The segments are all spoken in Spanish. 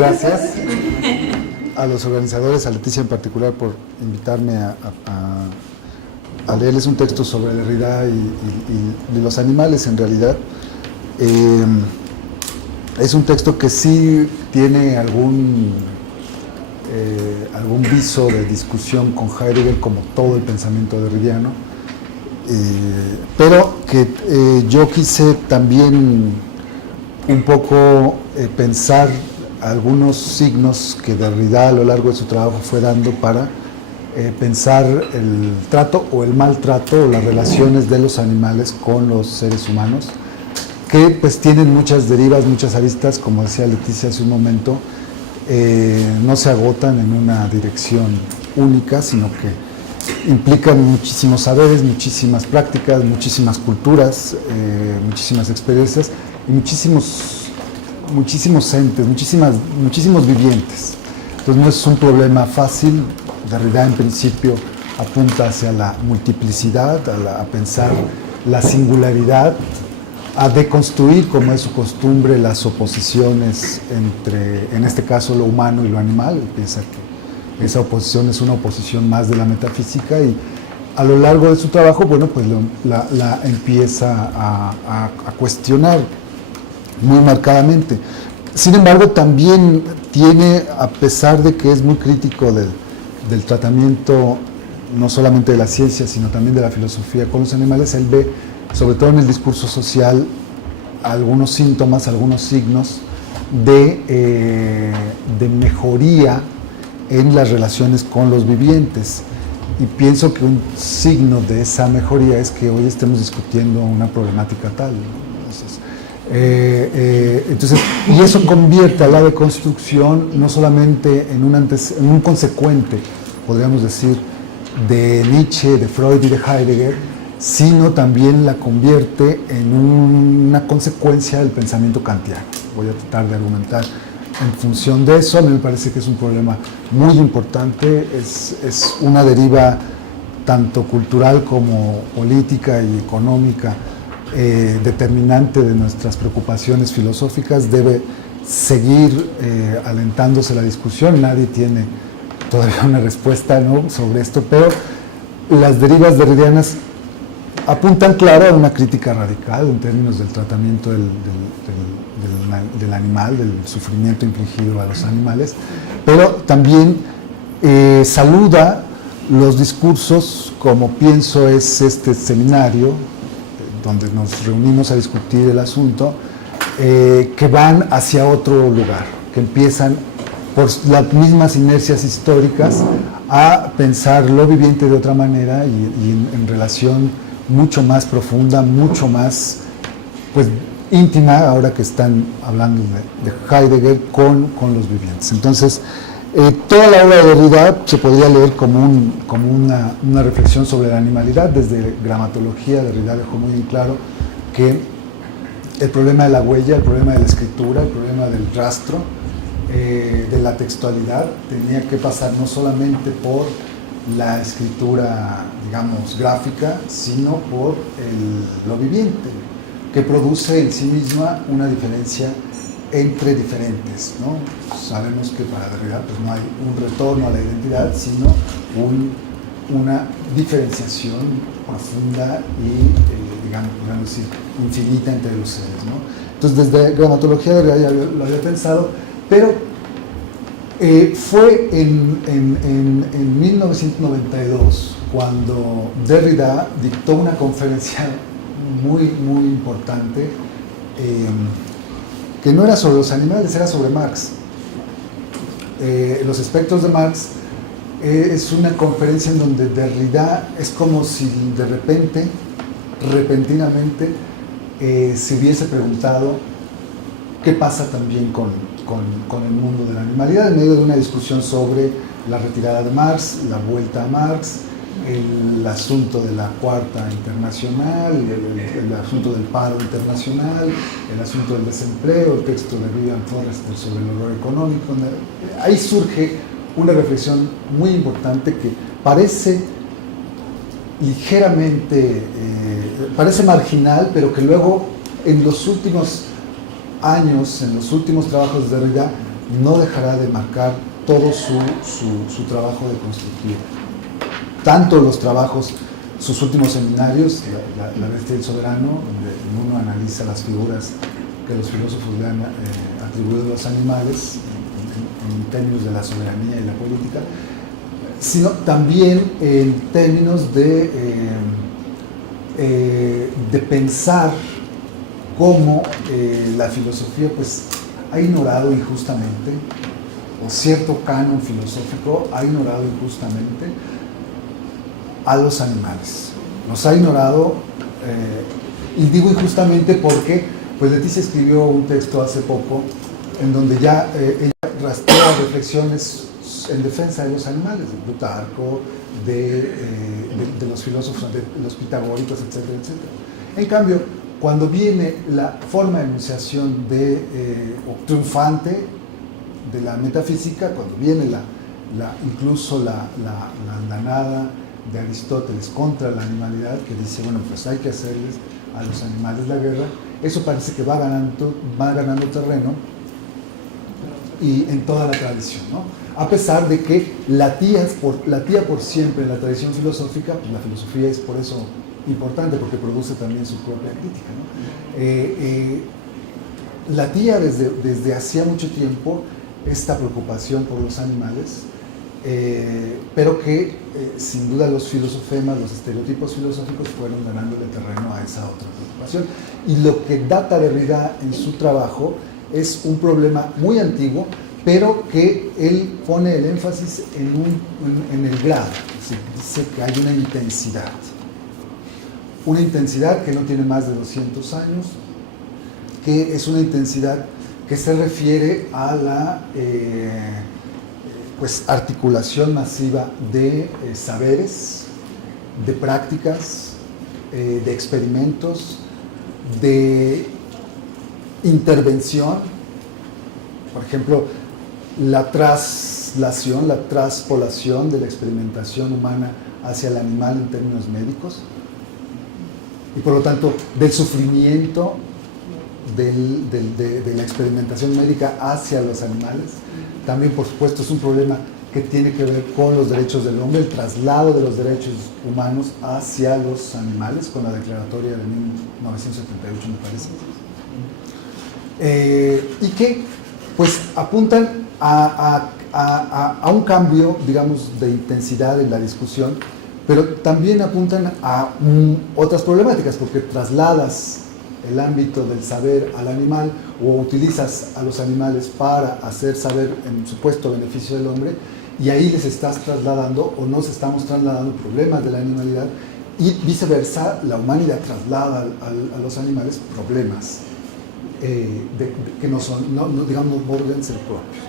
gracias a los organizadores, a Leticia en particular, por invitarme a leerles un texto sobre Derrida y los animales en realidad. Es un texto que sí tiene algún viso de discusión con Heidegger, como todo el pensamiento derridiano, pero que yo quise también un poco pensar algunos signos que Derrida a lo largo de su trabajo fue dando para pensar el trato o el maltrato o las relaciones de los animales con los seres humanos, que pues tienen muchas derivas, muchas aristas, como decía Leticia hace un momento, no se agotan en una dirección única, sino que implican muchísimos saberes, muchísimas prácticas, muchísimas culturas, muchísimas experiencias y muchísimos entes, muchísimos vivientes. Entonces no es un problema fácil. Derrida en principio apunta hacia la multiplicidad, a pensar la singularidad, a deconstruir, como es su costumbre, las oposiciones entre, en este caso, lo humano y lo animal. Él piensa que esa oposición es una oposición más de la metafísica y a lo largo de su trabajo, bueno, pues la empieza a cuestionar muy marcadamente. Sin embargo, también tiene, a pesar de que es muy crítico del tratamiento, no solamente de la ciencia, sino también de la filosofía con los animales, él ve, sobre todo en el discurso social, algunos síntomas, algunos signos de mejoría en las relaciones con los vivientes. Y pienso que un signo de esa mejoría es que hoy estemos discutiendo una problemática tal, ¿no? Entonces, y eso convierte a la deconstrucción no solamente en un consecuente, podríamos decir, de Nietzsche, de Freud y de Heidegger, sino también la convierte en una consecuencia del pensamiento kantiano. Voy a tratar de argumentar en función de eso. A mí me parece que es un problema muy importante, es una deriva tanto cultural como política y económica, determinante de nuestras preocupaciones filosóficas. Debe seguir alentándose la discusión. Nadie tiene todavía una respuesta, ¿no?, sobre esto, pero las derivas derridianas apuntan, claro, a una crítica radical en términos del tratamiento del animal, del sufrimiento infligido a los animales, pero también saluda los discursos, como pienso es este seminario, donde nos reunimos a discutir el asunto, que van hacia otro lugar, que empiezan por las mismas inercias históricas a pensar lo viviente de otra manera y en relación mucho más profunda, mucho más pues íntima, ahora que están hablando de Heidegger, con los vivientes. Entonces, toda la obra de Derrida se podría leer como una reflexión sobre la animalidad. Desde gramatología, Derrida dejó muy bien claro que el problema de la huella, el problema de la escritura, el problema del rastro, de la textualidad, tenía que pasar no solamente por la escritura, digamos, gráfica, sino por lo viviente, que produce en sí misma una diferencia entre diferentes, ¿no? Sabemos que para Derrida pues, no hay un retorno a la identidad, sino una diferenciación profunda y, digamos decir, infinita entre los seres, ¿no? Entonces, desde gramatología Derrida ya lo había pensado, pero fue en 1992 cuando Derrida dictó una conferencia muy importante, que no era sobre los animales, era sobre Marx. Los espectros de Marx es una conferencia en donde Derrida es como si de repente, repentinamente, se hubiese preguntado qué pasa también con el mundo de la animalidad, en medio de una discusión sobre la retirada de Marx, la vuelta a Marx, el asunto de la Cuarta Internacional, el asunto del paro internacional, el asunto del desempleo, el texto de Vivian Forrester sobre el horror económico. Ahí surge una reflexión muy importante que parece ligeramente, parece marginal, pero que luego en los últimos años, en los últimos trabajos de Derrida, no dejará de marcar todo su trabajo de constructivo. Tanto los trabajos, sus últimos seminarios, la bestia del soberano, donde uno analiza las figuras que los filósofos le han atribuido a los animales en términos de la soberanía y la política, sino también en términos de pensar cómo la filosofía pues, ha ignorado injustamente, o cierto canon filosófico ha ignorado injustamente a los animales. Los ha ignorado, y digo injustamente porque pues Leticia escribió un texto hace poco en donde ya ella rastrea reflexiones en defensa de los animales, de Plutarco, de los filósofos, de los pitagóricos, etcétera, etcétera. En cambio, cuando viene la forma de enunciación o triunfante de la metafísica, cuando viene incluso la andanada de Aristóteles contra la animalidad, que dice, bueno, pues hay que hacerles a los animales la guerra, eso parece que va ganando terreno y en toda la tradición, ¿no? A pesar de que la tía por siempre en la tradición filosófica, pues la filosofía es por eso importante, porque produce también su propia crítica, ¿no? La tía desde hacía mucho tiempo esta preocupación por los animales, pero que sin duda los filosofemas, los estereotipos filosóficos fueron ganándole terreno a esa otra preocupación. Y lo que data Derrida en su trabajo es un problema muy antiguo, pero que él pone el énfasis en el grado. Dice que hay una intensidad que no tiene más de 200 años, que es una intensidad que se refiere a la pues, articulación masiva de saberes, de prácticas, de experimentos, de intervención. Por ejemplo, la traslación, la traspolación de la experimentación humana hacia el animal en términos médicos, y por lo tanto del sufrimiento de la experimentación médica hacia los animales. También, por supuesto, es un problema que tiene que ver con los derechos del hombre, el traslado de los derechos humanos hacia los animales, con la declaratoria de 1978, me parece. Y que, pues, apuntan a un cambio, digamos, de intensidad en la discusión, pero también apuntan a otras problemáticas, porque trasladas el ámbito del saber al animal o utilizas a los animales para hacer saber en supuesto beneficio del hombre, y ahí les estás trasladando o nos estamos trasladando problemas de la animalidad, y viceversa, la humanidad traslada a los animales problemas que no son, digamos, no pueden ser propios.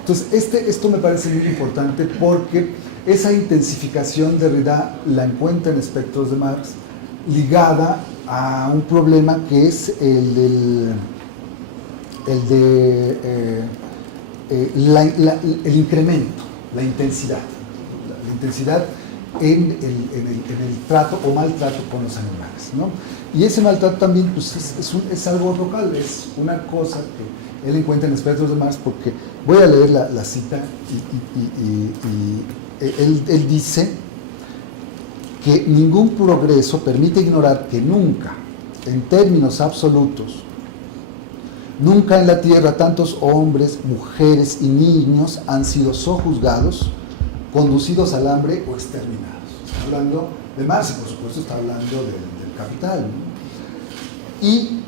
Entonces, esto me parece muy importante porque esa intensificación de Derrida la encuentra en Espectros de Marx, ligada a un problema que es el incremento, la intensidad en el trato o maltrato con los animales, ¿no? Y ese maltrato también pues, es algo local, es una cosa que él encuentra en Espectros de Marx, porque voy a leer la cita y él dice que ningún progreso permite ignorar que nunca, en términos absolutos, nunca en la tierra tantos hombres, mujeres y niños han sido sojuzgados, conducidos al hambre o exterminados. Está hablando de Marx y por supuesto está hablando del capital, ¿no? Y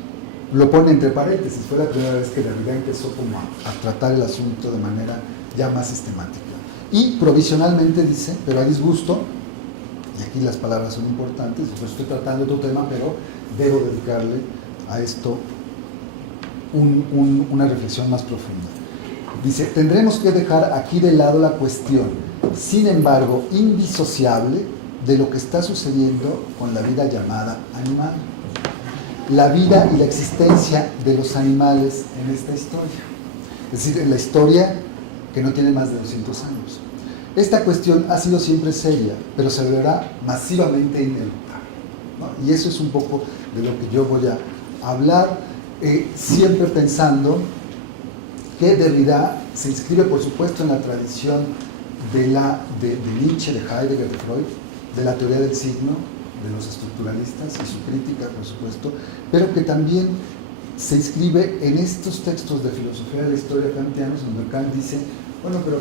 lo pone entre paréntesis, fue la primera vez que Derrida empezó como a tratar el asunto de manera ya más sistemática. Y provisionalmente dice, pero a disgusto, y aquí las palabras son importantes, pues estoy tratando otro tema, pero debo dedicarle a esto una reflexión más profunda. Dice, tendremos que dejar aquí de lado la cuestión, sin embargo, indisociable de lo que está sucediendo con la vida llamada animal. La vida y la existencia de los animales en esta historia. Es decir, en la historia que no tiene más de 200 años. Esta cuestión ha sido siempre seria, pero se verá masivamente ineluctable, ¿no? Y eso es un poco de lo que yo voy a hablar, siempre pensando que Derrida se inscribe, por supuesto, en la tradición de Nietzsche, de Heidegger, de Freud, de la teoría del signo, de los estructuralistas y su crítica, por supuesto, pero que también se inscribe en estos textos de filosofía de la historia kantianos, donde Kant dice, bueno, pero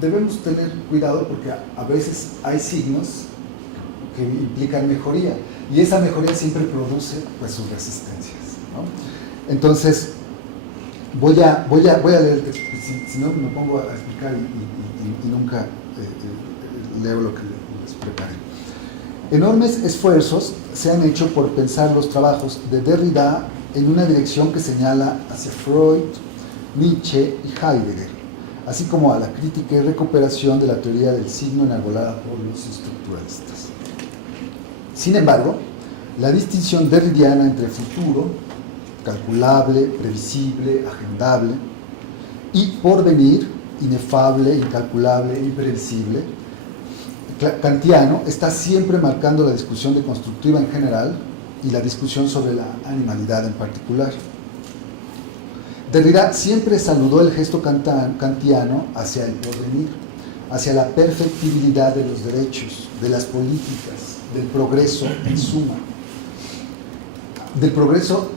debemos tener cuidado porque a veces hay signos que implican mejoría, y esa mejoría siempre produce pues sus resistencias, ¿no? Entonces, voy a leer el texto, si no me pongo a explicar y nunca leo lo que les preparé. Enormes esfuerzos se han hecho por pensar los trabajos de Derrida en una dirección que señala hacia Freud, Nietzsche y Heidegger, así como a la crítica y recuperación de la teoría del signo enarbolada por los estructuralistas. Sin embargo, la distinción derridiana entre futuro, calculable, previsible, agendable, y porvenir, inefable, incalculable, imprevisible, kantiano, está siempre marcando la discusión deconstructiva en general y la discusión sobre la animalidad en particular. Derrida siempre saludó el gesto kantiano hacia el porvenir, hacia la perfectibilidad de los derechos, de las políticas, del progreso en suma, del progreso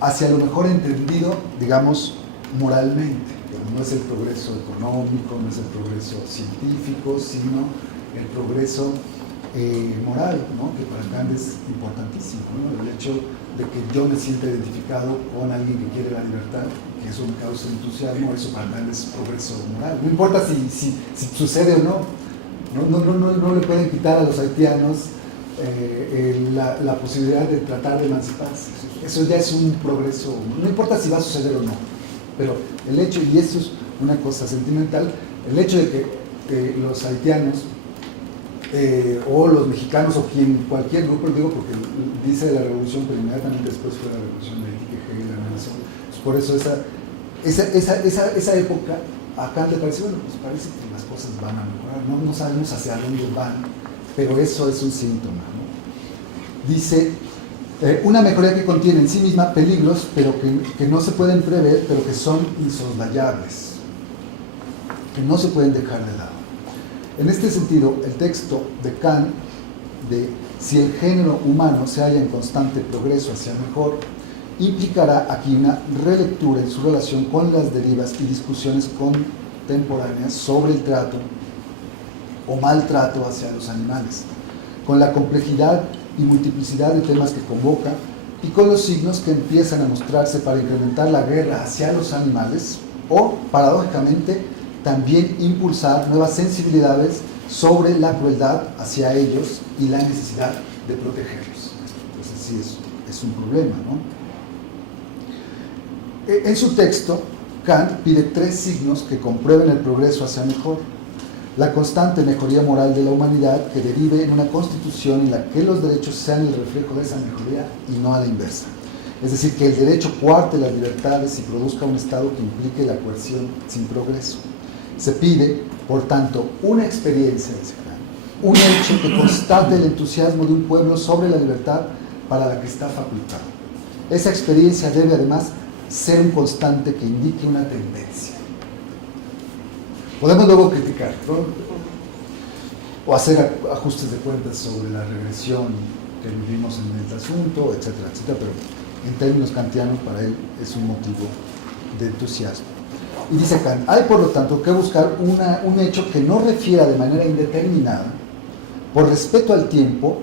hacia lo mejor entendido, digamos, moralmente. No es el progreso económico, no es el progreso científico, sino el progreso moral, ¿no? Que para Kant es importantísimo, ¿no? El hecho de que yo me sienta identificado con alguien que quiere la libertad, que eso me causa entusiasmo, eso para Kant es progreso moral. No importa si sucede o no. No le pueden quitar a los haitianos la posibilidad de tratar de emanciparse. Eso ya es un progreso, no importa si va a suceder o no, pero el hecho, y esto es una cosa sentimental, el hecho de que los haitianos o los mexicanos o cualquier grupo, digo porque dice la revolución, pero inmediatamente después fue la revolución de Hegel, la nación, pues por eso esa época a Kant le parece, bueno, pues parece que las cosas van a mejorar, no sabemos hacia dónde van, pero eso es un síntoma, ¿no? Dice, una mejoría que contiene en sí misma peligros, pero que no se pueden prever, pero que son insoslayables, que no se pueden dejar de lado. En este sentido, el texto de Kant, de si el género humano se halla en constante progreso hacia mejor, implicará aquí una relectura en su relación con las derivas y discusiones contemporáneas sobre el trato o maltrato hacia los animales, con la complejidad y multiplicidad de temas que convoca y con los signos que empiezan a mostrarse para incrementar la guerra hacia los animales o, paradójicamente, también impulsar nuevas sensibilidades sobre la crueldad hacia ellos y la necesidad de protegerlos. Entonces sí es un problema, ¿no? En su texto, Kant pide 3 signos que comprueben el progreso hacia mejor: la constante mejoría moral de la humanidad que derive en una constitución en la que los derechos sean el reflejo de esa mejoría y no a la inversa. Es decir, que el derecho cuarte las libertades y produzca un Estado que implique la coerción sin progreso. Se pide, por tanto, una experiencia, dice Kant, un hecho que constate el entusiasmo de un pueblo sobre la libertad para la que está facultado. Esa experiencia debe, además, ser un constante que indique una tendencia. Podemos luego criticar, ¿no? O hacer ajustes de cuentas sobre la regresión que vivimos en el asunto, etcétera, etcétera, pero en términos kantianos para él es un motivo de entusiasmo. Y dice Kant, hay por lo tanto que buscar un hecho que no refiera de manera indeterminada, por respeto al tiempo,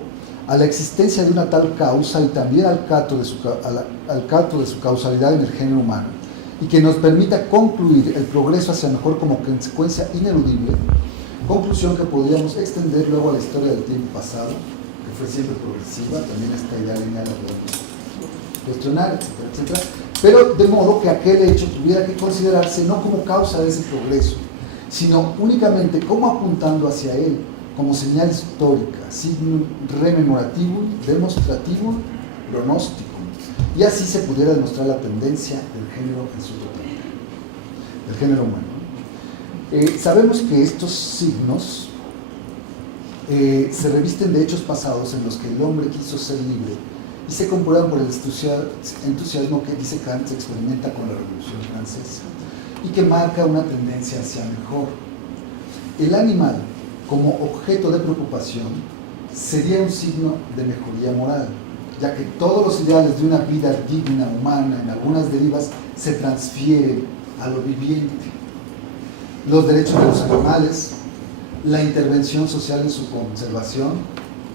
a la existencia de una tal causa y también al cato de su causalidad en el género humano, y que nos permita concluir el progreso hacia mejor como consecuencia ineludible, conclusión que podríamos extender luego a la historia del tiempo pasado, que fue siempre progresiva, también esta idea lineal la podemos cuestionar, etcétera, etcétera, pero de modo que aquel hecho tuviera que considerarse no como causa de ese progreso, sino únicamente como apuntando hacia él, como señal histórica, signum rememorativum, demonstrativum, pronóstico, y así se pudiera demostrar la tendencia del género en su totalidad, del género humano. Sabemos que estos signos se revisten de hechos pasados en los que el hombre quiso ser libre y se comprueban por el entusiasmo que, dice Kant, se experimenta con la Revolución Francesa. y que marca una tendencia hacia mejor. El animal, como objeto de preocupación, sería un signo de mejoría moral, ya que todos los ideales de una vida digna, humana, en algunas derivas, se transfieren a lo viviente. Los derechos de los animales, la intervención social en su conservación,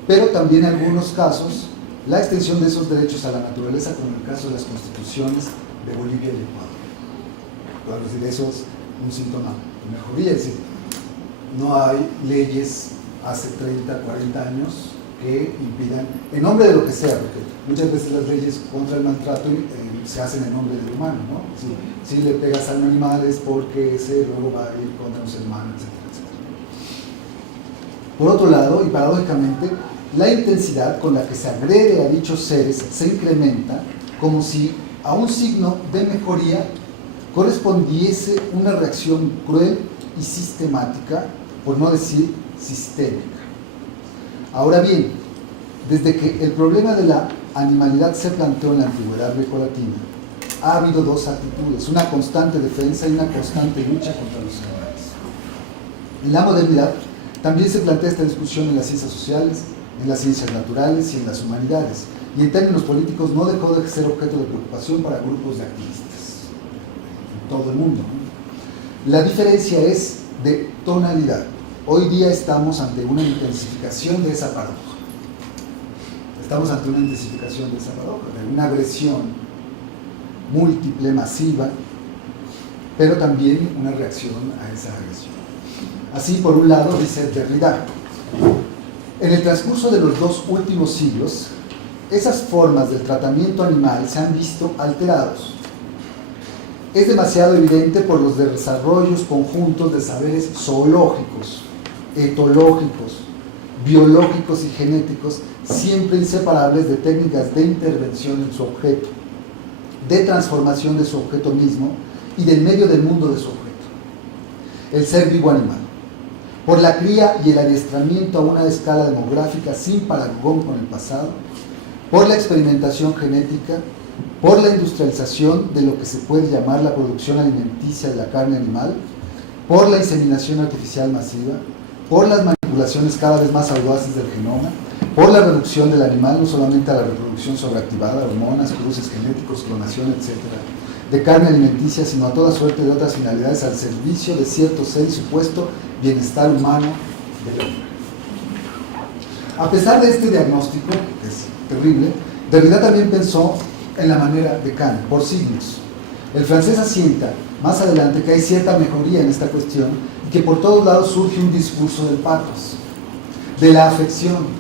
pero también en algunos casos la extensión de esos derechos a la naturaleza, como en el caso de las constituciones de Bolivia y Ecuador. Podemos decir, eso es un síntoma de mejoría, es decir, no hay leyes hace 30, 40 años que impidan, en nombre de lo que sea, porque muchas veces las leyes contra el maltrato se hacen en nombre del humano, ¿no? Si le pegas a un animal es porque ese luego va a ir contra un ser humano, etcétera, etcétera. Por otro lado, y paradójicamente, la intensidad con la que se agrede a dichos seres se incrementa como si a un signo de mejoría correspondiese una reacción cruel y sistemática, por no decir sistémica. Ahora bien, desde que el problema de la animalidad se planteó en la antigüedad grecolatina, ha habido dos actitudes, una constante defensa y una constante lucha contra los animales. En la modernidad también se plantea esta discusión en las ciencias sociales, en las ciencias naturales y en las humanidades, y en términos políticos no dejó de ser objeto de preocupación para grupos de activistas en todo el mundo. La diferencia es de tonalidad. Hoy día estamos ante una intensificación de esa paradoja. Estamos ante una intensificación de esa paradoja, de una agresión múltiple, masiva, pero también una reacción a esa agresión. Así, por un lado, dice Derrida, en el transcurso de los 2 últimos siglos, esas formas del tratamiento animal se han visto alterados. Es demasiado evidente por los desarrollos conjuntos de saberes zoológicos, etológicos, biológicos y genéticos, siempre inseparables de técnicas de intervención en su objeto, de transformación de su objeto mismo y del medio del mundo de su objeto, el ser vivo animal, por la cría y el adiestramiento a una escala demográfica sin parangón con el pasado, por la experimentación genética, por la industrialización de lo que se puede llamar la producción alimenticia de la carne animal, por la inseminación artificial masiva, por las manipulaciones cada vez más audaces del genoma, por la reducción del animal no solamente a la reproducción sobreactivada, hormonas, cruces genéticos, clonación, etc., de carne alimenticia, sino a toda suerte de otras finalidades al servicio de cierto ser y supuesto bienestar humano del hombre. A pesar de este diagnóstico, que es terrible, Derrida también pensó en la manera de Kant, por signos. El francés asienta más adelante que hay cierta mejoría en esta cuestión y que por todos lados surge un discurso del pathos, de la afección,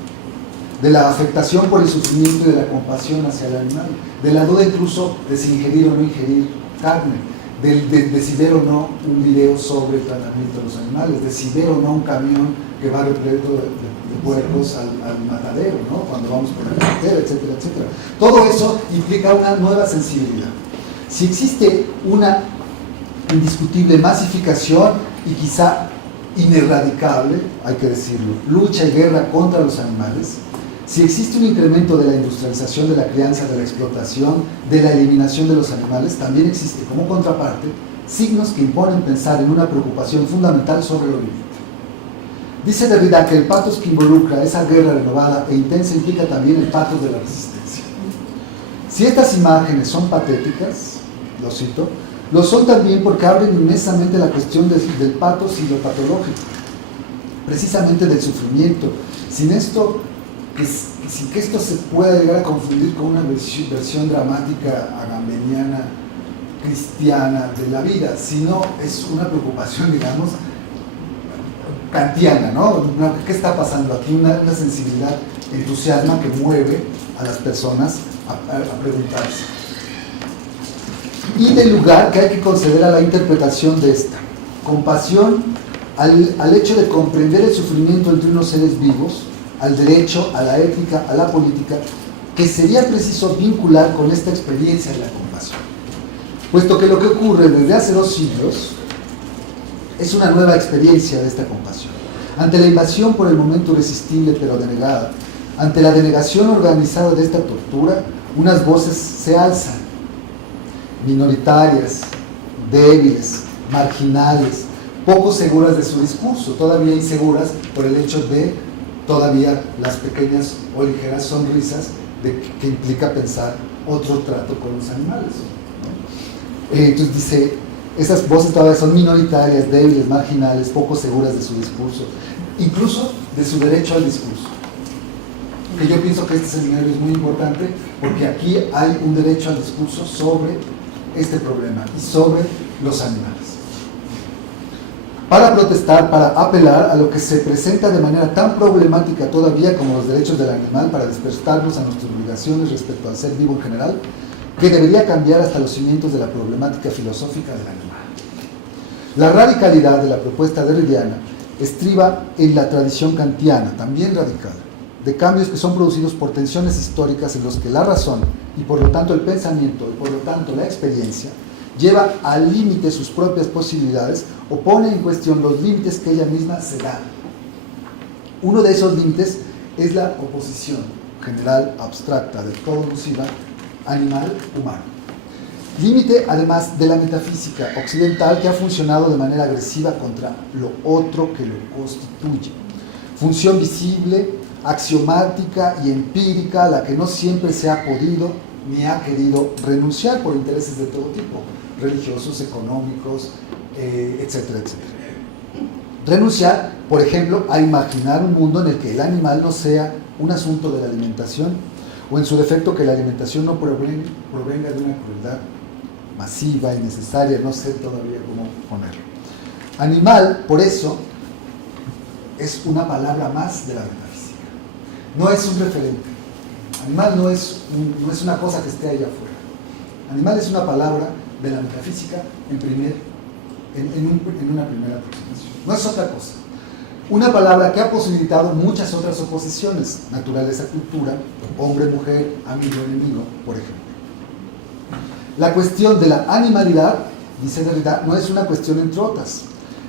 de la afectación por el sufrimiento y de la compasión hacia el animal, de la duda incluso de si ingerir o no ingerir carne, de si ver o no un video sobre el tratamiento de los animales, de si ver o no un camión que va repleto de puercos al matadero, ¿no? Cuando vamos por la carretera, etcétera, etcétera. Todo eso implica una nueva sensibilidad. Si existe una indiscutible masificación y quizá ineradicable, hay que decirlo, lucha y guerra contra los animales, si existe un incremento de la industrialización de la crianza, de la explotación, de la eliminación de los animales, también existe como contraparte signos que imponen pensar en una preocupación fundamental sobre lo viviente. Dice Derrida que el pathos que involucra esa guerra renovada e intensa implica también el pathos de la resistencia. Si estas imágenes son patéticas, lo cito, lo son también porque abren inmensamente la cuestión del pathos y lo patológico, precisamente del sufrimiento. Sin que esto se pueda llegar a confundir con una versión dramática agambeniana, cristiana de la vida, sino es una preocupación, digamos, kantiana, ¿no? ¿Qué está pasando aquí? Una sensibilidad entusiasma que mueve a las personas a preguntarse. Y del lugar que hay que conceder a la interpretación de esta compasión al hecho de comprender el sufrimiento entre unos seres vivos, al derecho, a la ética, a la política, que sería preciso vincular con esta experiencia de la compasión. Puesto que lo que ocurre desde hace 2 siglos es una nueva experiencia de esta compasión. Ante la invasión por el momento irresistible pero denegada, ante la denegación organizada de esta tortura, unas voces se alzan, minoritarias, débiles, marginales, poco seguras de su discurso, todavía inseguras por el hecho de todavía las pequeñas o ligeras sonrisas que implica pensar otro trato con los animales, ¿no? Entonces dice, esas voces todavía son minoritarias, débiles, marginales, poco seguras de su discurso, incluso de su derecho al discurso. Que yo pienso que este seminario es muy importante porque aquí hay un derecho al discurso sobre este problema y sobre los animales. Para protestar, para apelar a lo que se presenta de manera tan problemática todavía como los derechos del animal, para despertarnos a nuestras obligaciones respecto al ser vivo en general, que debería cambiar hasta los cimientos de la problemática filosófica del animal. La radicalidad de la propuesta derridiana estriba en la tradición kantiana, también radical, de cambios que son producidos por tensiones históricas en los que la razón, y por lo tanto el pensamiento, y por lo tanto la experiencia, lleva al límite sus propias posibilidades o pone en cuestión los límites que ella misma se da. Uno de esos límites es la oposición general, abstracta, del todo nociva, animal-humano. Límite, además, de la metafísica occidental que ha funcionado de manera agresiva contra lo otro que lo constituye. Función visible, axiomática y empírica a la que no siempre se ha podido ni ha querido renunciar por intereses de todo tipo, religiosos, económicos, etcétera, etcétera. Renunciar, por ejemplo, a imaginar un mundo en el que el animal no sea un asunto de la alimentación, o en su defecto que la alimentación no provenga de una crueldad masiva, innecesaria, no sé todavía cómo ponerlo. Animal, por eso, es una palabra más de la metafísica. No es un referente. Animal no es una cosa que esté allá afuera. Animal es una palabra de la metafísica en una primera aproximación. No es otra cosa. Una palabra que ha posibilitado muchas otras oposiciones, naturaleza-cultura, hombre-mujer, amigo-enemigo, por ejemplo. La cuestión de la animalidad, dice Derrida, no es una cuestión entre otras.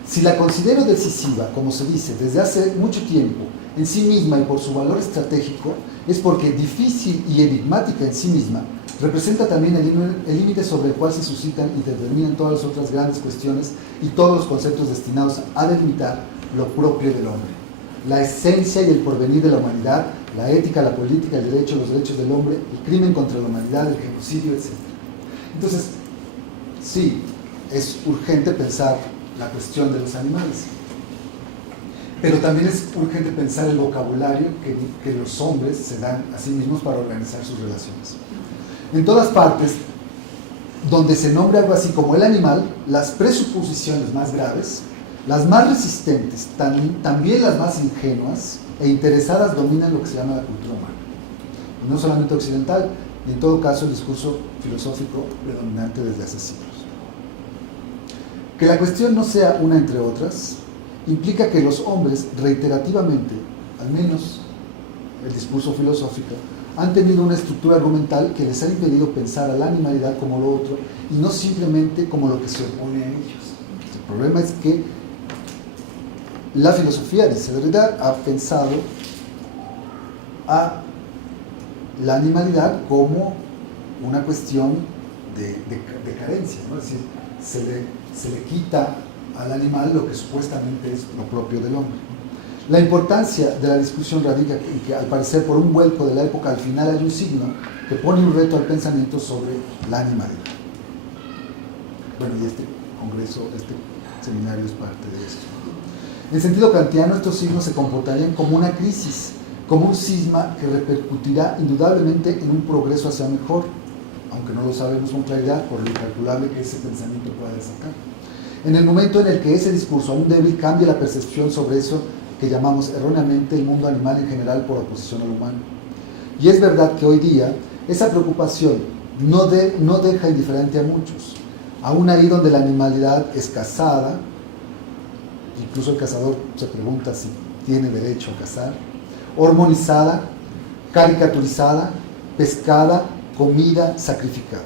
Si la considero decisiva, como se dice, desde hace mucho tiempo, en sí misma y por su valor estratégico, es porque difícil y enigmática en sí misma, representa también el límite sobre el cual se suscitan y determinan todas las otras grandes cuestiones y todos los conceptos destinados a delimitar lo propio del hombre. La esencia y el porvenir de la humanidad, la ética, la política, el derecho, los derechos del hombre, el crimen contra la humanidad, el genocidio, etc. Entonces, sí, es urgente pensar la cuestión de los animales, pero también es urgente pensar el vocabulario que los hombres se dan a sí mismos para organizar sus relaciones. En todas partes donde se nombra algo así como el animal, las presuposiciones más graves, las más resistentes, también las más ingenuas e interesadas dominan lo que se llama la cultura humana. Y no solamente occidental, y en todo caso el discurso filosófico predominante desde hace siglos. Que la cuestión no sea una entre otras, implica que los hombres reiterativamente, al menos el discurso filosófico, han tenido una estructura argumental que les ha impedido pensar a la animalidad como lo otro y no simplemente como lo que se opone a ellos. El problema es que la filosofía, dice Derrida, ha pensado a la animalidad como una cuestión de carencia, ¿no? Es decir, se le quita al animal lo que supuestamente es lo propio del hombre. La importancia de la discusión radica en que, al parecer, por un vuelco de la época, al final hay un signo que pone un reto al pensamiento sobre la animalidad. Bueno, y este congreso, este seminario es parte de esto. En sentido kantiano, estos signos se comportarían como una crisis, como un cisma que repercutirá indudablemente en un progreso hacia mejor, aunque no lo sabemos con claridad por lo incalculable que ese pensamiento pueda desatar. En el momento en el que ese discurso aún débil cambia la percepción sobre eso que llamamos erróneamente el mundo animal en general por oposición al humano. Y es verdad que hoy día esa preocupación no deja indiferente a muchos, aún ahí donde la animalidad es cazada, incluso el cazador se pregunta si tiene derecho a cazar, hormonizada, caricaturizada, pescada, comida, sacrificada.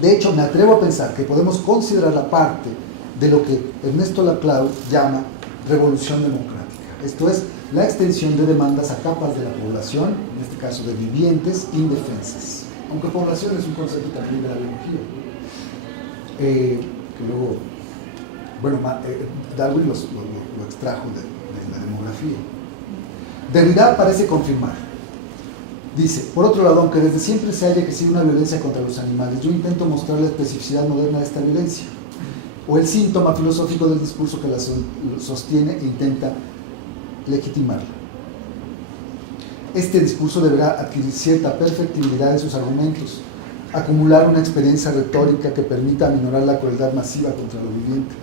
De hecho, me atrevo a pensar que podemos considerarla parte de lo que Ernesto Laclau llama revolución democrática. Esto es, la extensión de demandas a capas de la población, en este caso de vivientes indefensas. Aunque población es un concepto también de la biología, que luego Bueno, Darwin lo extrajo de la demografía. Derrida parece confirmar. Dice, por otro lado, aunque desde siempre se haya ejercido una violencia contra los animales, yo intento mostrar la especificidad moderna de esta violencia, o el síntoma filosófico del discurso que la sostiene e intenta legitimarla. Este discurso deberá adquirir cierta perfectibilidad en sus argumentos, acumular una experiencia retórica que permita aminorar la crueldad masiva contra lo viviente.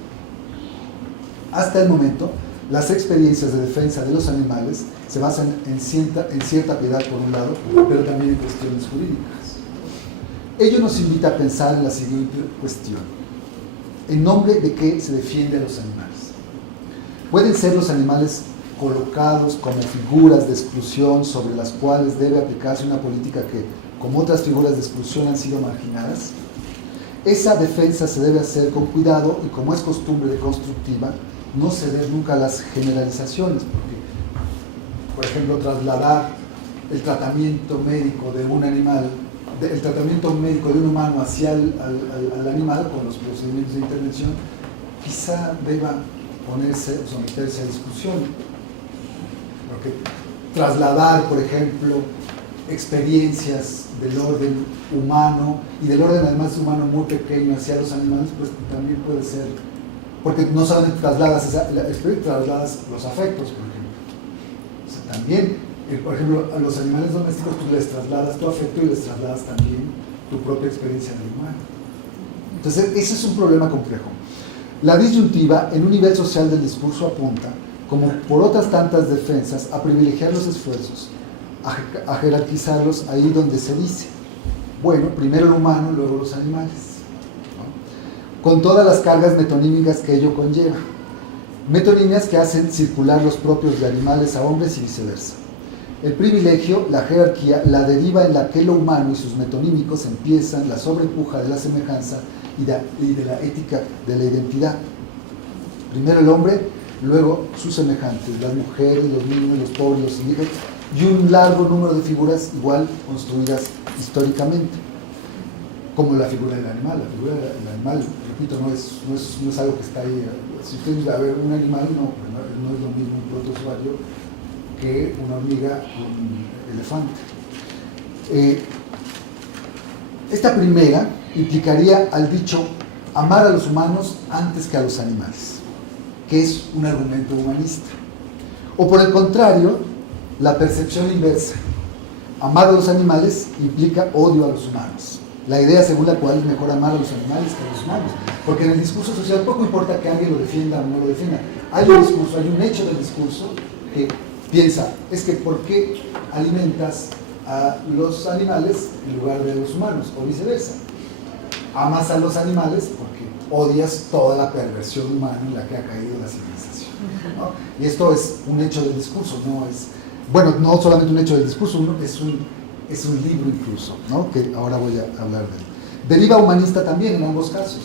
Hasta el momento, las experiencias de defensa de los animales se basan en cierta piedad por un lado, pero también en cuestiones jurídicas. Ello nos invita a pensar en la siguiente cuestión: ¿en nombre de qué se defiende a los animales? ¿Pueden ser los animales colocados como figuras de exclusión sobre las cuales debe aplicarse una política que, como otras figuras de exclusión, han sido marginadas? Esa defensa se debe hacer con cuidado y, como es costumbre constructiva, no ceder nunca a las generalizaciones, porque, por ejemplo, trasladar el tratamiento médico de un animal, el tratamiento médico de un humano hacia al animal con los procedimientos de intervención, quizá deba ponerse o someterse a discusión, porque trasladar, por ejemplo, experiencias del orden humano y del orden además humano muy pequeño hacia los animales, pues también puede ser, porque no solamente trasladas la experiencia, trasladas los afectos, por ejemplo. O sea, también, por ejemplo, a los animales domésticos tú les trasladas tu afecto y les trasladas también tu propia experiencia del humano. Entonces, ese es un problema complejo. La disyuntiva en un nivel social del discurso apunta, como por otras tantas defensas, a privilegiar los esfuerzos, a jerarquizarlos ahí donde se dice, bueno, primero el humano, luego los animales, ¿no? Con todas las cargas metonímicas que ello conlleva. Metonimias que hacen circular los propios de animales a hombres y viceversa. El privilegio, la jerarquía, la deriva en la que lo humano y sus metonímicos empiezan la sobrepuja de la semejanza y de la ética de la identidad. Primero el hombre, luego sus semejantes, las mujeres, los niños, los pobres, los indígenas, y un largo número de figuras igual construidas históricamente, como la figura del animal. La figura del animal, repito, no es algo que está ahí. Si ustedes a ver un animal, no es lo mismo un protozoario que una hormiga, un elefante. Esta primera implicaría al dicho amar a los humanos antes que a los animales, que es un argumento humanista. O por el contrario, la percepción inversa. Amar a los animales implica odio a los humanos. La idea según la cual es mejor amar a los animales que a los humanos. Porque en el discurso social poco importa que alguien lo defienda o no lo defienda. Hay un discurso, hay un hecho del discurso que piensa, es que ¿por qué alimentas a los animales en lugar de a los humanos? O viceversa. Amas a los animales porque odias toda la perversión humana en la que ha caído la civilización, ¿no? Y esto es un hecho del discurso, no es, bueno, no solamente un hecho del discurso, es un libro incluso, ¿no? Que ahora voy a hablar de él. Deriva humanista también en ambos casos,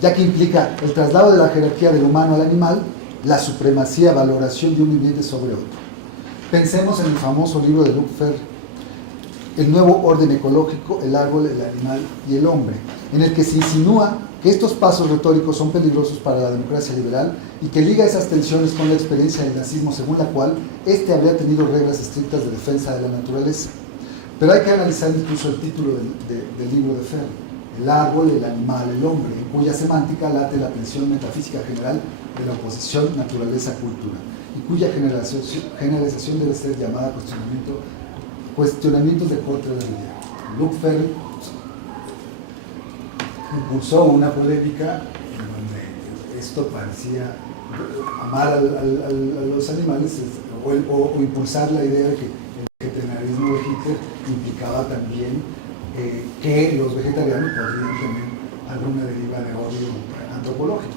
ya que implica el traslado de la jerarquía del humano al animal, la supremacía, valoración de un viviente sobre otro. Pensemos en el famoso libro de Luc Ferry, El nuevo orden ecológico, el árbol, el animal y el hombre, en el que se insinúa que estos pasos retóricos son peligrosos para la democracia liberal y que liga esas tensiones con la experiencia del nazismo, según la cual éste habría tenido reglas estrictas de defensa de la naturaleza. Pero hay que analizar incluso el título del libro de Ferry, El árbol, el animal, el hombre, en cuya semántica late la tensión metafísica general de la oposición naturaleza-cultura, y cuya generalización debe ser llamada cuestionamientos de corte de la idea. Luc Ferry impulsó una polémica en donde esto parecía amar a los animales o impulsar la idea de que el vegetarianismo de Hitler implicaba también que los vegetarianos podrían tener alguna deriva de odio antropológico.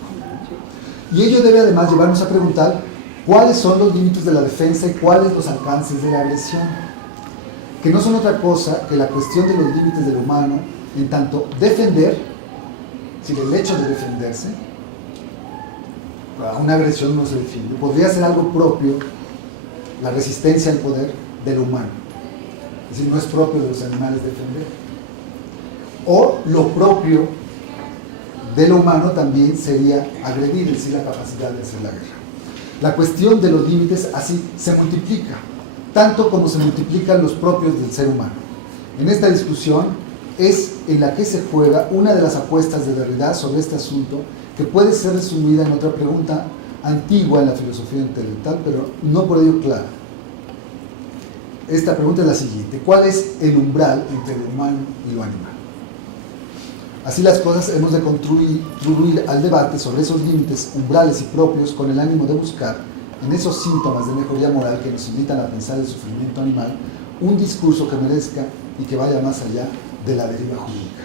Y ello debe además llevarnos a preguntar cuáles son los límites de la defensa y cuáles los alcances de la agresión, que no son otra cosa que la cuestión de los límites del humano, en tanto defender, si el hecho de defenderse, a una agresión no se defiende, podría ser algo propio, la resistencia al poder del humano, es decir, no es propio de los animales defender, o lo propio de lo humano también sería agredir, es decir, la capacidad de hacer la guerra. La cuestión de los límites así se multiplica, tanto como se multiplican los propios del ser humano. En esta discusión es en la que se juega una de las apuestas de Derrida sobre este asunto, que puede ser resumida en otra pregunta antigua en la filosofía intelectual, pero no por ello clara. Esta pregunta es la siguiente: ¿cuál es el umbral entre lo humano y lo animal? Así las cosas, hemos de contribuir al debate sobre esos límites umbrales y propios con el ánimo de buscar, en esos síntomas de mejoría moral que nos invitan a pensar el sufrimiento animal, un discurso que merezca y que vaya más allá de la deriva jurídica.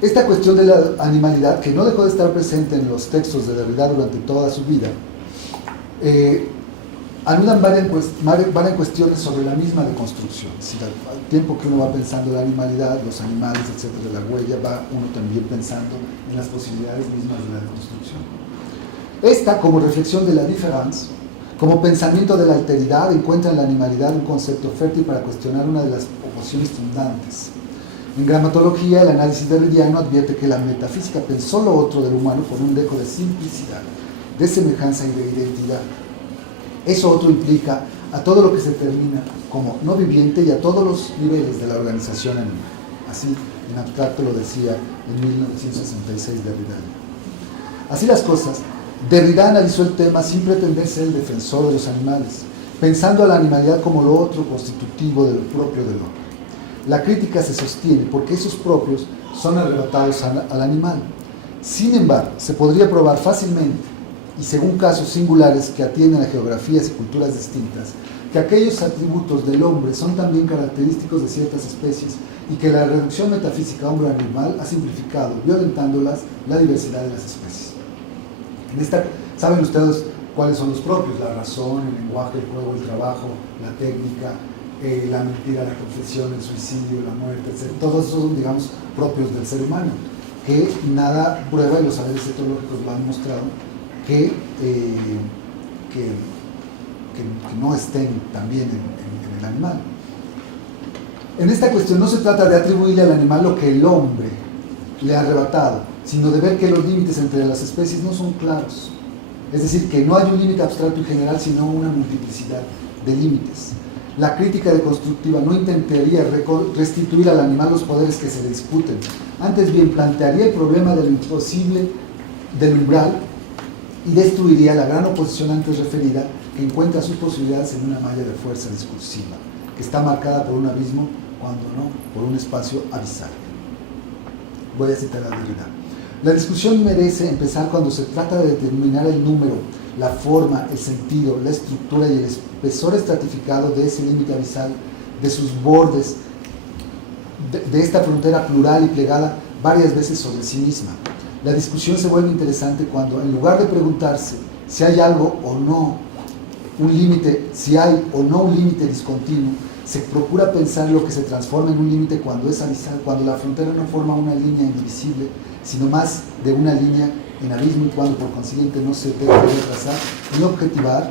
Esta cuestión de la animalidad, que no dejó de estar presente en los textos de Derrida durante toda su vida, anudan varias cuestiones sobre la misma deconstrucción. Es decir, al tiempo que uno va pensando la animalidad, los animales, etcétera, la huella, va uno también pensando en las posibilidades mismas de la deconstrucción. Esta, como reflexión de la différance, como pensamiento de la alteridad, encuentra en la animalidad un concepto fértil para cuestionar una de las oposiciones fundantes. En gramatología, el análisis derridiano advierte que la metafísica pensó lo otro del humano con un dejo de simplicidad, de semejanza y de identidad. Eso otro implica a todo lo que se termina como no viviente y a todos los niveles de la organización animal. Así, en abstracto lo decía en 1966 Derrida. Así las cosas, Derrida analizó el tema sin pretender ser el defensor de los animales, pensando a la animalidad como lo otro constitutivo de lo propio del hombre. La crítica se sostiene porque esos propios son arrebatados al animal. Sin embargo, se podría probar fácilmente, y según casos singulares que atienden a geografías y culturas distintas, que aquellos atributos del hombre son también característicos de ciertas especies y que la reducción metafísica hombre-animal ha simplificado, violentándolas, la diversidad de las especies. ¿Saben ustedes cuáles son los propios? La razón, el lenguaje, el juego, el trabajo, la técnica, la mentira, la confesión, el suicidio, la muerte, etc. Todos esos son, digamos, propios del ser humano, que nada prueba, y los saberes etológicos lo han mostrado, que no estén también en el animal. En esta cuestión no se trata de atribuirle al animal lo que el hombre le ha arrebatado, sino de ver que los límites entre las especies no son claros. Es decir, que no hay un límite abstracto y general, sino una multiplicidad de límites. La crítica deconstructiva no intentaría restituir al animal los poderes que se le discuten. Antes bien, plantearía el problema de lo imposible del umbral y destruiría la gran oposición antes referida, que encuentra sus posibilidades en una malla de fuerza discursiva, que está marcada por un abismo, cuando no por un espacio abisal. Voy a citar a Derrida. La discusión merece empezar cuando se trata de determinar el número, la forma, el sentido, la estructura y el espesor estratificado de ese límite abisal, de sus bordes, de esta frontera plural y plegada varias veces sobre sí misma. La discusión se vuelve interesante cuando, en lugar de preguntarse si hay algo o no un límite, si hay o no un límite discontinuo, se procura pensar lo que se transforma en un límite cuando es abisal, cuando la frontera no forma una línea indivisible, sino más de una línea en abismo, y cuando por consiguiente no se debe trazar, ni objetivar,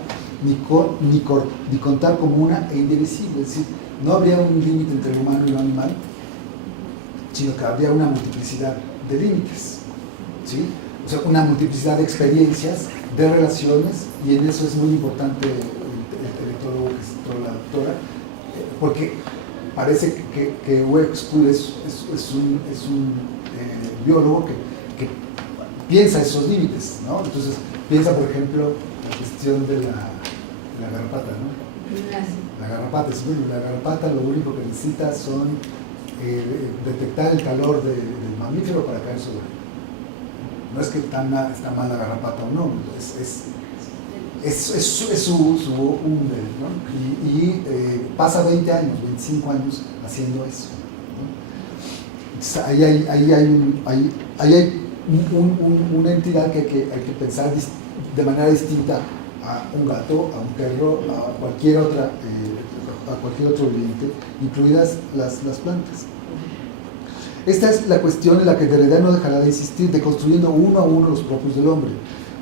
ni contar como una e indivisible. Es decir, no habría un límite entre lo humano y lo animal, sino que habría una multiplicidad de límites, ¿sí? O sea, una multiplicidad de experiencias, de relaciones, y en eso es muy importante el etólogo que citó la doctora, porque parece que Wexpool es un biólogo que piensa esos límites, ¿no? Entonces piensa, por ejemplo, la cuestión de la garrapata, ¿no? La garrapata, la garrapata lo único que necesita son detectar el calor del mamífero para caer sobre él. No es que está mal la garrapata o no, es su umbre, ¿no? Y pasa 20 años, 25 años haciendo eso, ¿no? Entonces, ahí hay una entidad que hay que pensar de manera distinta a un gato, a un perro, a cualquier otro viviente, incluidas las plantas. Esta es la cuestión en la que Derrida no dejará de insistir, deconstruyendo uno a uno los propios del hombre.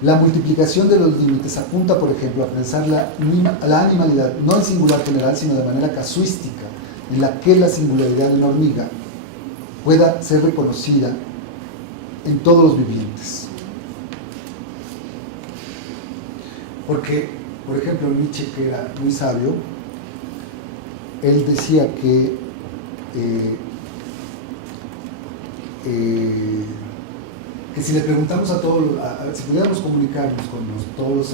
La multiplicación de los límites apunta, por ejemplo, a pensar la animalidad no en singular general, sino de manera casuística, en la que la singularidad de una hormiga pueda ser reconocida en todos los vivientes. Porque, por ejemplo, Nietzsche, que era muy sabio, él decía que si le preguntamos a todos, si pudiéramos comunicarnos con todos los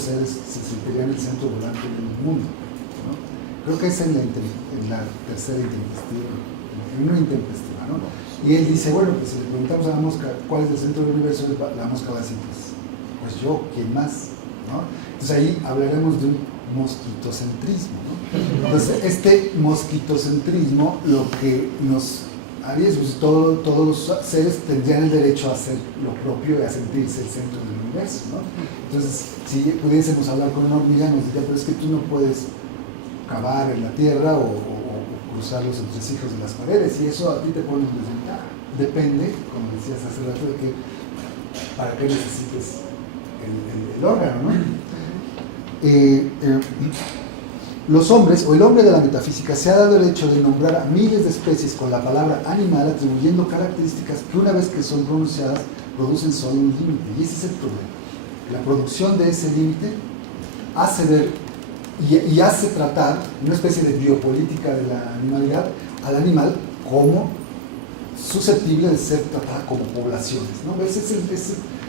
seres se sentirían el centro volante del mundo, ¿no? Creo que es en la tercera intempestiva, en una intempestiva, ¿no? Y él dice, bueno, pues si le preguntamos a la mosca cuál es el centro del universo, la mosca va a decir, pues yo, ¿quién más? ¿No? Entonces ahí hablaremos de un mosquitocentrismo, ¿no? Entonces este mosquitocentrismo lo que nos haría es, pues, todos los seres tendrían el derecho a hacer lo propio y a sentirse el centro del universo, ¿no? Entonces si pudiésemos hablar con una hormiga nos diría, pero es que tú no puedes cavar en la tierra o cruzar los entresijos de las paredes, y eso a ti te pone en desventaja. Depende, como decías hace rato, de que para qué necesites el órgano, ¿no? Los hombres, o el hombre de la metafísica, se ha dado el hecho de nombrar a miles de especies con la palabra animal, atribuyendo características que una vez que son pronunciadas producen solo un límite, y ese es el problema. La producción de ese límite hace ver y hace tratar una especie de biopolítica de la animalidad al animal como susceptible de ser tratada como poblaciones, ¿no?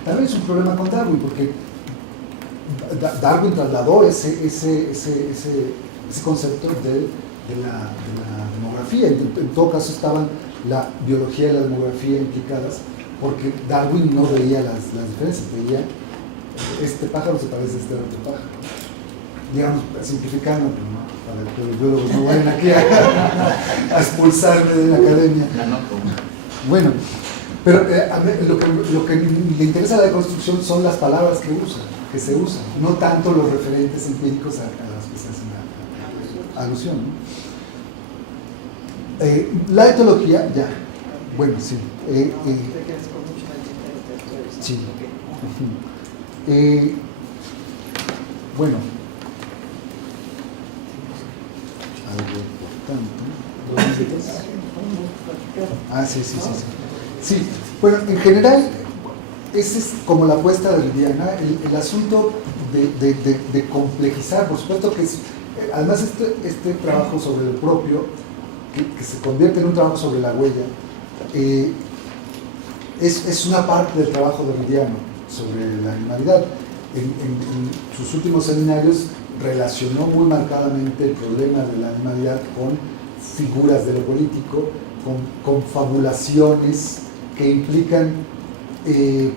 También es un problema con Darwin, porque Darwin trasladó ese concepto de la demografía. En todo caso estaban la biología y la demografía implicadas, porque Darwin no veía las diferencias, veía este pájaro se parece a este otro pájaro, digamos, simplificando, pero no, para que los biólogos no vayan aquí a expulsarme de la academia. Bueno, pero lo que le interesa a la deconstrucción son las palabras que se usan, no tanto los referentes empíricos a los que se hacen alusión, ¿no? La etología, ya, bueno, sí. Sí. Bueno, algo importante. Sí. Sí, bueno, en general, esa es como la apuesta derridiana, el asunto de complejizar, por supuesto que es, además este trabajo sobre el propio, que se convierte en un trabajo sobre la huella, es una parte del trabajo derridiano sobre la animalidad. En sus últimos seminarios relacionó muy marcadamente el problema de la animalidad con figuras de lo político, con fabulaciones que implican,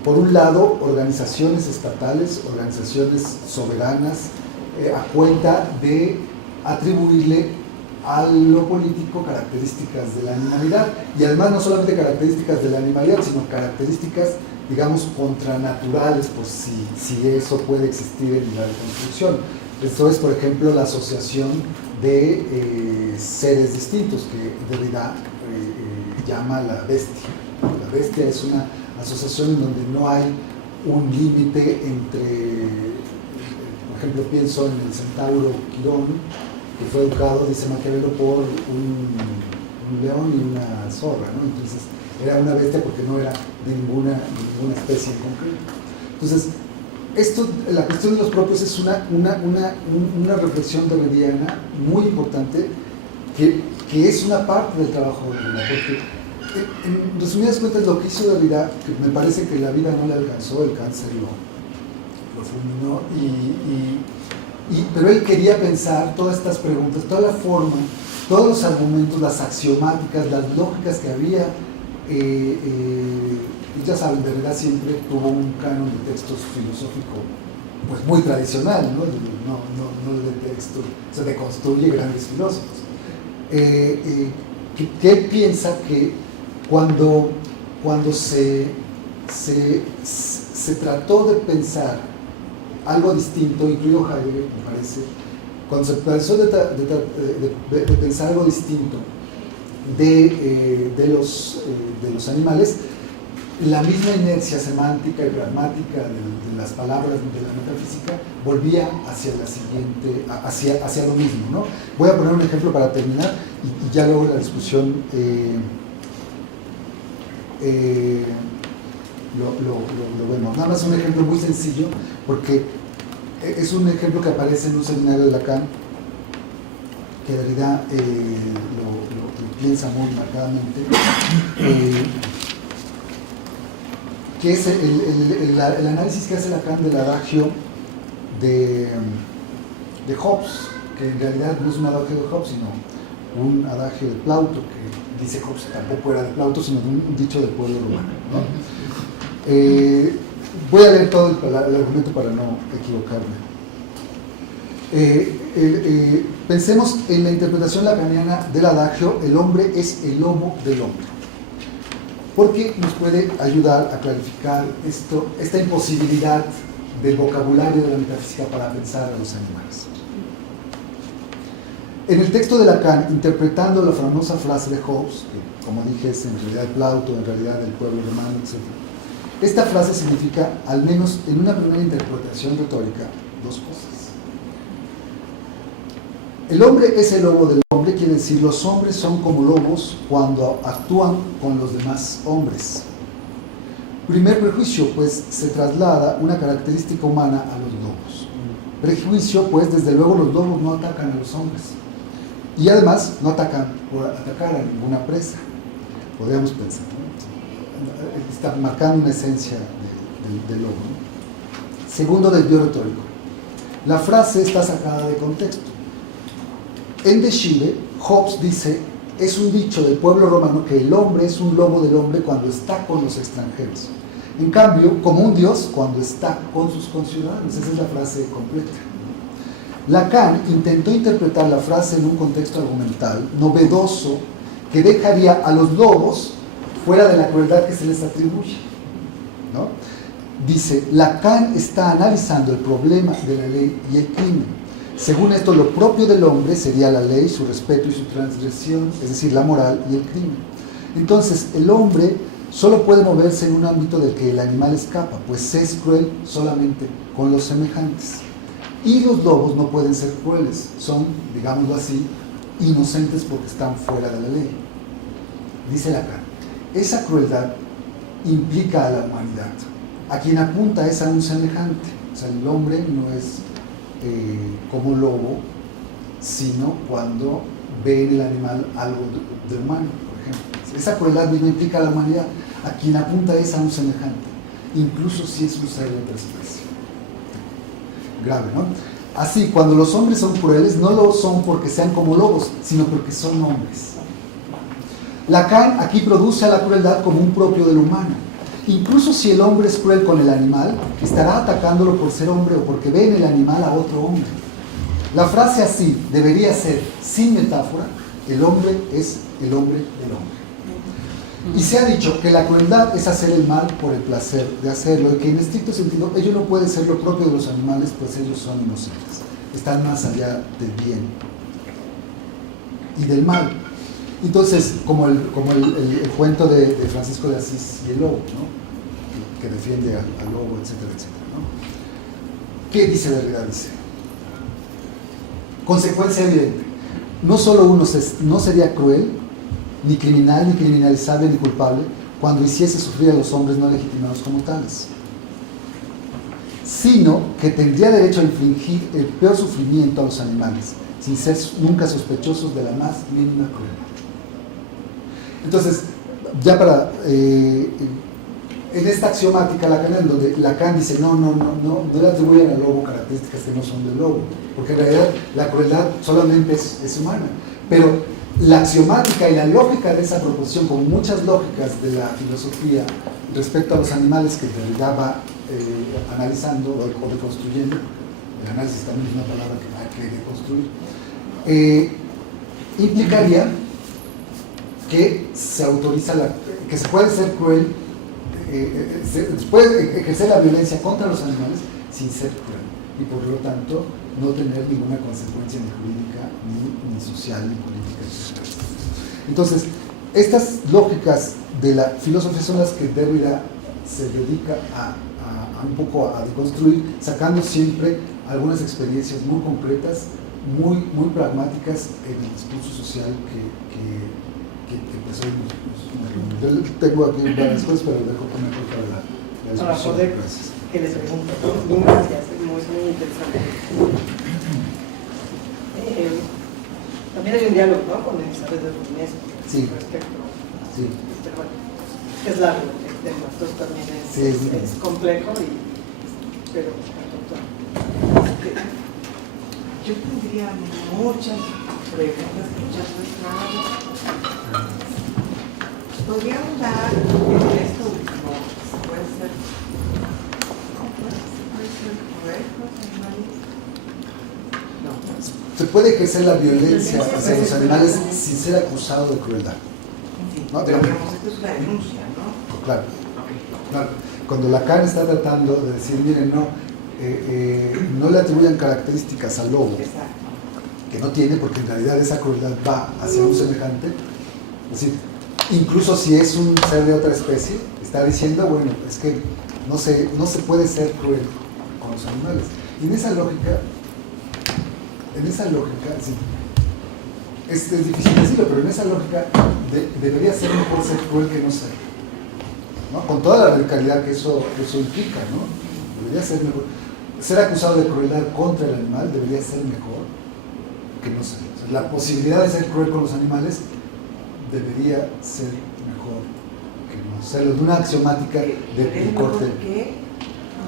por un lado, organizaciones estatales, organizaciones soberanas, a cuenta de atribuirle a lo político características de la animalidad, y además no solamente características de la animalidad, sino características, digamos, contranaturales, pues si eso puede existir en la deconstrucción. Esto es, por ejemplo, la asociación de seres distintos, que Derrida llama la bestia. La bestia es una asociación en donde no hay un límite entre, por ejemplo, pienso en el centauro Quirón, que fue educado, dice Maquiavelo, por un león y una zorra, ¿no? Entonces era una bestia porque no era de ninguna especie en concreto. Entonces, la cuestión de los propios es una reflexión derridiana muy importante, que es una parte del trabajo de Derrida, porque en resumidas cuentas lo que hizo Derrida, que me parece que la vida no le alcanzó, el cáncer lo fulminó, pero él quería pensar todas estas preguntas, toda la forma, todos los argumentos, las axiomáticas, las lógicas que había. Y ya saben, Derrida siempre tuvo un canon de textos filosófico pues muy tradicional, ¿no? No de texto, se deconstruye grandes filósofos. Que él piensa que cuando se trató de pensar algo distinto, incluido Heidegger, me parece, cuando se trató de pensar algo distinto de los animales, la misma inercia semántica y pragmática de las palabras de la metafísica volvía hacia la siguiente, hacia lo mismo, ¿no? Voy a poner un ejemplo para terminar y ya luego la discusión lo vemos. Nada más un ejemplo muy sencillo, porque es un ejemplo que aparece en un seminario de Lacan, que Derrida lo piensa muy marcadamente, que es el análisis que hace Lacan del adagio de Hobbes, que en realidad no es un adagio de Hobbes, sino un adagio de Plauto, que dice Hobbes que tampoco era de Plauto, sino de un dicho del pueblo romano, ¿no? Voy a leer todo el argumento para no equivocarme. Pensemos en la interpretación lacaniana del adagio: el hombre es el lobo del hombre, porque nos puede ayudar a clarificar esta imposibilidad del vocabulario de la metafísica para pensar a los animales. En el texto de Lacan, interpretando la famosa frase de Hobbes, que como dije es en realidad Plauto, en realidad el pueblo romano, etc., esta frase significa, al menos en una primera interpretación retórica, dos cosas. El hombre es el lobo del hombre, quiere decir, los hombres son como lobos cuando actúan con los demás hombres. Primer prejuicio, pues se traslada una característica humana a los lobos. Prejuicio, pues desde luego los lobos no atacan a los hombres. Y además no atacan por atacar a ninguna presa. Podríamos pensar, ¿no? Está marcando una esencia del lobo, ¿no? Segundo desvío retórico. La frase está sacada de contexto. En De Chile, Hobbes dice: es un dicho del pueblo romano que el hombre es un lobo del hombre cuando está con los extranjeros. En cambio, como un dios cuando está con sus conciudadanos. Esa es la frase completa. Lacan intentó interpretar la frase en un contexto argumental novedoso que dejaría a los lobos fuera de la crueldad que se les atribuye, ¿no? Dice: Lacan está analizando el problema de la ley y el crimen. Según esto, lo propio del hombre sería la ley, su respeto y su transgresión, es decir, la moral y el crimen. Entonces, el hombre solo puede moverse en un ámbito del que el animal escapa, pues es cruel solamente con los semejantes. Y los lobos no pueden ser crueles, son, digámoslo así, inocentes porque están fuera de la ley. Dice Lacan: esa crueldad implica a la humanidad. A quien apunta es a un semejante. O sea, el hombre no es como lobo, sino cuando ve en el animal algo de humano, por ejemplo. Esa crueldad misma implica a la humanidad. A quien apunta es a un semejante, incluso si es un ser de otra especie. Grave, ¿no? Así, cuando los hombres son crueles, no lo son porque sean como lobos, sino porque son hombres. Lacan aquí produce a la crueldad como un propio del humano. Incluso si el hombre es cruel con el animal, estará atacándolo por ser hombre o porque ve en el animal a otro hombre. La frase así debería ser, sin metáfora: el hombre es el hombre del hombre. Y se ha dicho que la crueldad es hacer el mal por el placer de hacerlo, y que en estricto sentido ello no puede ser lo propio de los animales, pues ellos son inocentes, están más allá del bien y del mal. Entonces, como el cuento de Francisco de Asís y el lobo, ¿no? que defiende al lobo, etcétera, etcétera, ¿no? ¿Qué dice Derrida? Dice: consecuencia evidente, no solo uno no sería cruel, ni criminal, ni criminalizable, ni culpable, cuando hiciese sufrir a los hombres no legitimados como tales, sino que tendría derecho a infligir el peor sufrimiento a los animales, sin ser nunca sospechosos de la más mínima crueldad. Entonces, ya para en esta axiomática lacaniana, donde Lacan dice no le atribuyen al lobo características que no son del lobo, porque en realidad la crueldad solamente es humana, pero la axiomática y la lógica de esa proposición, como muchas lógicas de la filosofía respecto a los animales que en realidad va analizando o deconstruyendo, el análisis también es una palabra que hay que deconstruir, implicaría que se autoriza que se puede ser cruel, se puede ejercer la violencia contra los animales sin ser cruel, y por lo tanto no tener ninguna consecuencia ni jurídica, ni social, ni política, etc. Entonces, estas lógicas de la filosofía son las que Derrida se dedica a un poco a deconstruir, sacando siempre algunas experiencias muy concretas, muy pragmáticas en el discurso social pues hoy yo tengo aquí varias cosas, pero dejo poner para la para discusión. poder Gracias. que les pregunto. Gracias, es muy interesante. También hay un diálogo, ¿no?, con el saber de UNESCO respecto a pero bueno, es largo el tema, entonces también es complejo, pero yo tendría muchas preguntas, muchas respuestas. ¿Podría ahondar en esto último? ¿Puede ser correcto, animales? No. Se puede ejercer la violencia hacia los animales sin ser acusado de crueldad. Sí, ¿No? pero digamos, esto es una denuncia, ¿no? Claro. Okay. Claro. Cuando Lacan está tratando de decir, miren, no le atribuyan características al lobo, Exacto. que no tiene, porque en realidad esa crueldad va hacia un semejante. Es decir, incluso si es un ser de otra especie, está diciendo, bueno, es que no se puede ser cruel con los animales. Y en esa lógica, sí, es difícil decirlo, pero en esa lógica debería ser mejor ser cruel que no ser, ¿no? Con toda la radicalidad que eso implica, ¿no? Debería ser mejor. Ser acusado de crueldad contra el animal debería ser mejor que no ser. O sea, la posibilidad de ser cruel con los animales debería ser mejor que no serlo. De una axiomática de corte.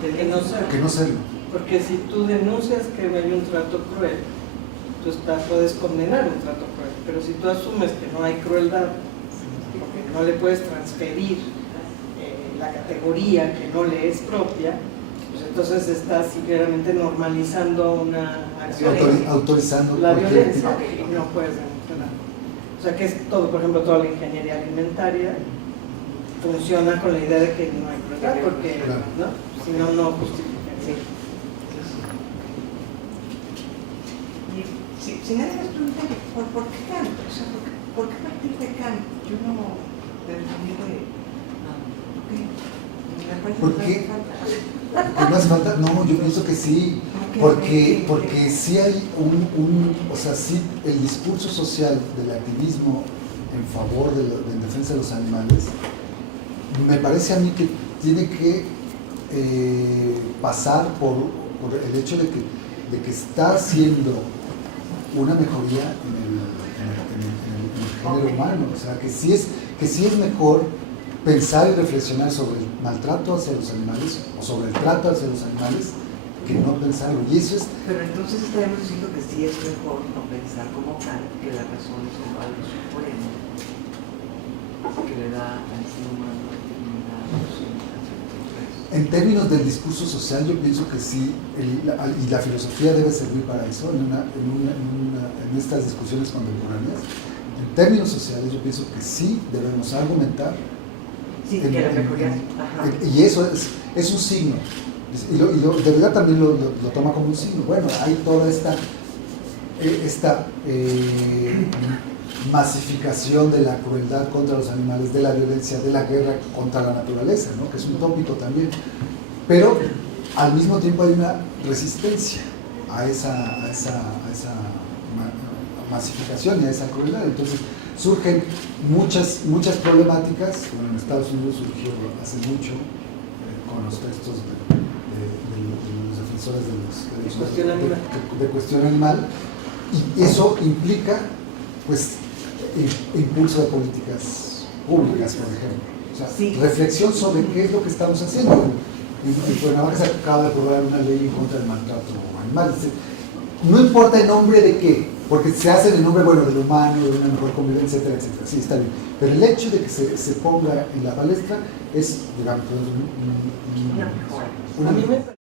que no serlo. Que no serlo. Porque si tú denuncias que hay un trato cruel, tú puedes condenar un trato cruel, pero si tú asumes que no hay crueldad, porque no le puedes transferir la categoría que no le es propia, pues entonces estás simplemente normalizando una acción, autorizando la violencia, tipo. y no puedes denunciar. O sea que es todo, por ejemplo, toda la ingeniería alimentaria funciona con la idea de que no hay crueldad, porque claro, ¿no? Si no, no justifica. Si nadie nos pregunta, ¿por qué Kant? O sea, ¿por qué partir de Kant? Yo no terminé ¿Por qué? ¿Que no hace falta? No, yo pienso que sí, porque sí hay o sea, sí el discurso social del activismo en favor en defensa de los animales, me parece a mí que tiene que pasar por el hecho de que está haciendo una mejoría en el género humano, o sea, que sí es mejor pensar y reflexionar sobre el maltrato hacia los animales o sobre el trato hacia los animales que no pensarlo, y eso es... Pero entonces estaríamos diciendo que sí es mejor no pensar como Kant, que la razón es un valor supremo que le da al ser humano dignidad, En términos del discurso social, yo pienso que sí, y la filosofía debe servir para eso, en estas discusiones contemporáneas. En términos sociales, yo pienso que sí debemos argumentar. Sí, que la mejoría. Y eso es un signo. Y de verdad también lo toma como un signo. Bueno, hay toda esta masificación de la crueldad contra los animales, de la violencia, de la guerra contra la naturaleza, ¿no? Que es un tópico también. Pero al mismo tiempo hay una resistencia a esa masificación y a esa crueldad. Entonces surgen muchas problemáticas. Bueno, en Estados Unidos surgió hace mucho con los textos de los defensores de cuestión animal, y eso implica pues impulso de políticas públicas, por ejemplo. O sea, sí, reflexión sobre qué es lo que estamos haciendo. En Cuernavaca se acaba de aprobar una ley en contra del maltrato animal. No importa el nombre de qué, porque se hace en el nombre, bueno, del humano, de una mejor convivencia, etcétera, etcétera. Sí, está bien. Pero el hecho de que se ponga en la palestra es, digamos, una mejora. A mí me